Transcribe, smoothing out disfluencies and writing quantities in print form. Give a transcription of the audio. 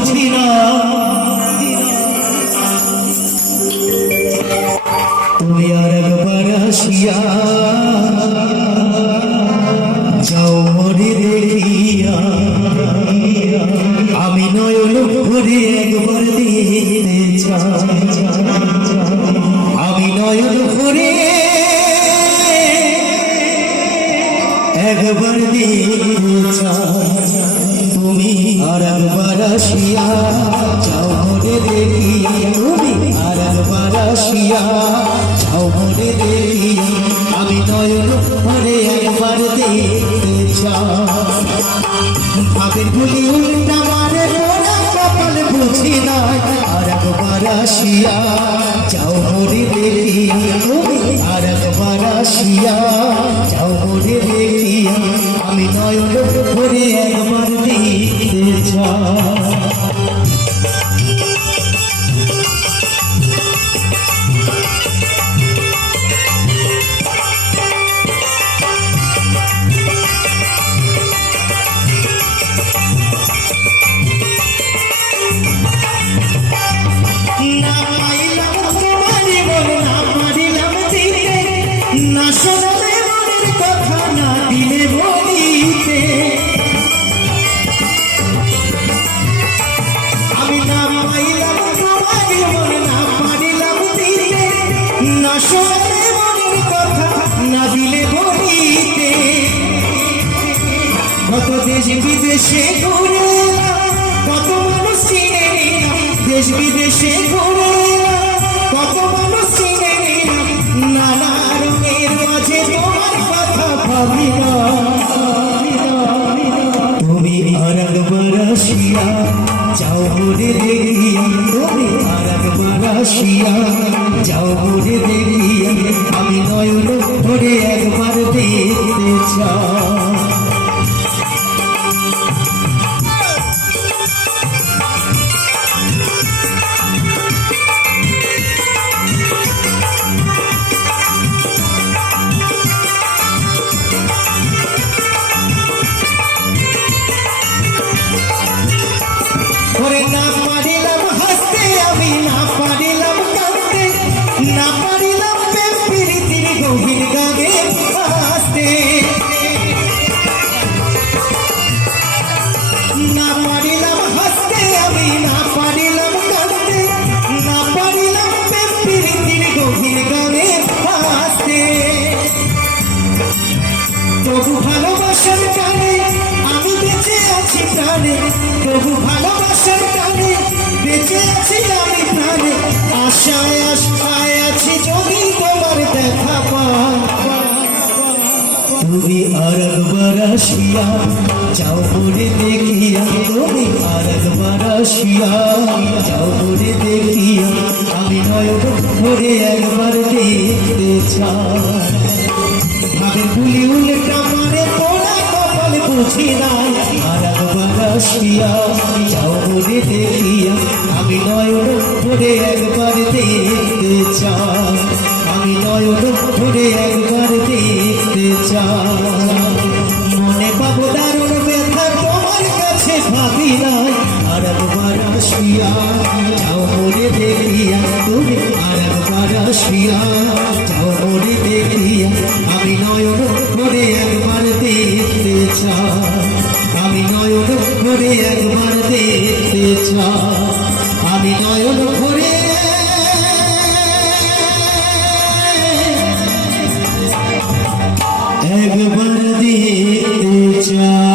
বুঝি না তুমি আর একবার আসিয়া যাও মরে দেখিয়া আমি নয়ন ভরে একবার দেখতে চাই আমি নয়ন ভরে একবার দেখতে চাই তুমি আর একবার আসিয়া যাও মরে দেখিয়া তুমি আর একবার আসিয়া যাও মরে দেখিয়া আমি নয়ন ভরে একবার দেখতে চাই ভাবের গুলি উল্টা মারে ওরা কপাল বুঝি নাই আর একবার আসিয়া যাও মরে দেখিয়া তুমি আর একবার আসিয়া যাও মরে দেখিয়া আমি নয়ন ভরে একবার দেখতে চাই শোনাবে মনের কথা না দিলে বলিতে আমি না পাইলাম তোমাকে মন না পারিলাম দিতে না শোনাবে মনের কথা না দিলে বলিতে কত দেশ বিদেশে ঘুরে কত মানুষ চিনে নিলাম দেশ বিদেশে ঘুরে কত মানুষ চিনে নিলাম নানা রঙের মাঝে তোমার কথা ভাবি না তুমি আর একবার আসিয়া যাও মরে দেখিয়া তুমি আর একবার আসিয়া যাও মরে দেখিয়া আমি নয়ন ভরে একবার দেখতে চাই না পারিলাম হাসতে আমি না পারিলাম কাঁদতে না পারিলাম প্রেম প্রীতির গভীর গানে ভাসতে না পারিলাম হাসতে আমি না পারিলাম কাঁদতে না পারিলাম প্রেম প্রীতির গভীর গানে ভাসতে তবু ভালোবাসার গানে আমি বেঁচে আছি প্রাণে তবু ভালোবাসার গানে বেঁচে আছি আমি প্রাণে আশায় আশায় আছি যদি তোমার দেখা পাই তুমি আর একবার আসিয়া যাও মরে দেখিয়া তুমি আর একবার আসিয়া যাও মরে দেখিয়া আমি নয়ন ভরে একবার দেখতে চাই ভাবের গুলি উল্টা মারে পোড়া কপাল বুঝি নাই আর একবার আসিয়া যাও মরে দেখিয়া আমি নয়ন ভরে একবার দেখতে চাই আমি নয়ন ভরে একবার দেখতে চাই মনে পাবো দারুণ ব্যথা তোমার কাছে ভাবি নাই আর একবার আসিয়া যাও মরে দেখিয়া তুমি আর একবার আসিয়া যাও মরে দেখিয়া আমি নয়ন ভরে একবার দেখতে চাই আমি নয়ন ভরে একবার দেখতে চাই আমি নয়ন ভরে একবার দেখতে চাই।